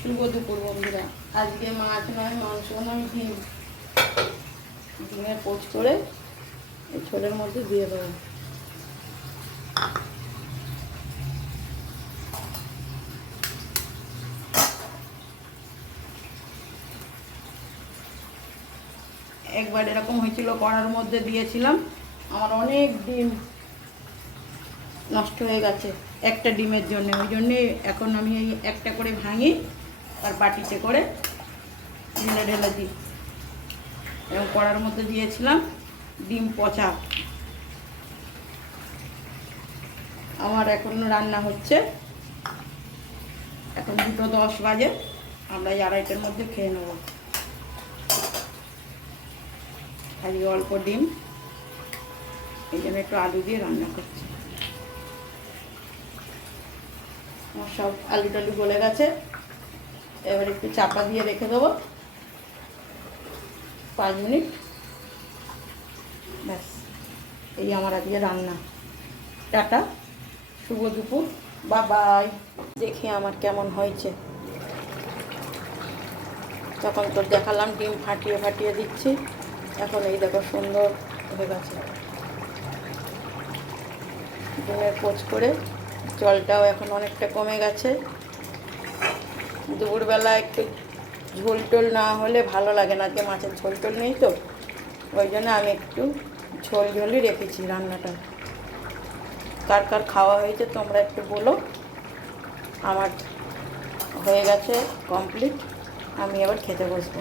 শুভ দুপুর বন্ধুরা। আজকে মাছ নয়, মাংস নয়, ডিমের পোচ করে এই ঝোলের মধ্যে দিয়ে দেবো। একবার এরকম হয়েছিল, কড়ার মধ্যে দিয়েছিলাম, আমার অনেক ডিম নষ্ট হয়ে গেছে একটা ডিমের জন্য। ওই জন্যে এখন আমি এই একটা করে ভাঙি আর বাটিতে করে ঢেলে ঢেলে দিই। এবং কড়ার মধ্যে দিয়েছিলাম ডিম পচা। আমার এখন রান্না হচ্ছে, এখন 2:10 বাজে। আমরা এই 2:30টার মধ্যে খেয়ে নেব। খালি অল্প ডিম, এই জন্য একটু আলু দিয়ে রান্না করছি। আমার সব আলু টালু গলে গেছে। এবার একটু চাপা দিয়ে রেখে দেবো 5 মিনিট। ব্যাস, এই আমার আজকে রান্না। টাটা, শুভ দুপুর, বাই। দেখি আমার কেমন হয়েছে। তখন তো দেখালাম ডিম ফাটিয়ে ফাটিয়ে দিচ্ছি, এখন এই দেখো সুন্দর হয়ে গেছে। ডিমের পোচ করে জলটাও এখন অনেকটা কমে গেছে। দুপুরবেলা একটু ঝোল টোল না হলে ভালো লাগে না, আজকে মাছের ঝোল টোল নেই তো, ওই জন্য আমি একটু ঝোল ঝোলই রেখেছি রান্নাটা। কার কার খাওয়া হয়েছে তোমরা একটু বলো। আমার হয়ে গেছে কমপ্লিট, আমি এবার খেতে বসবো।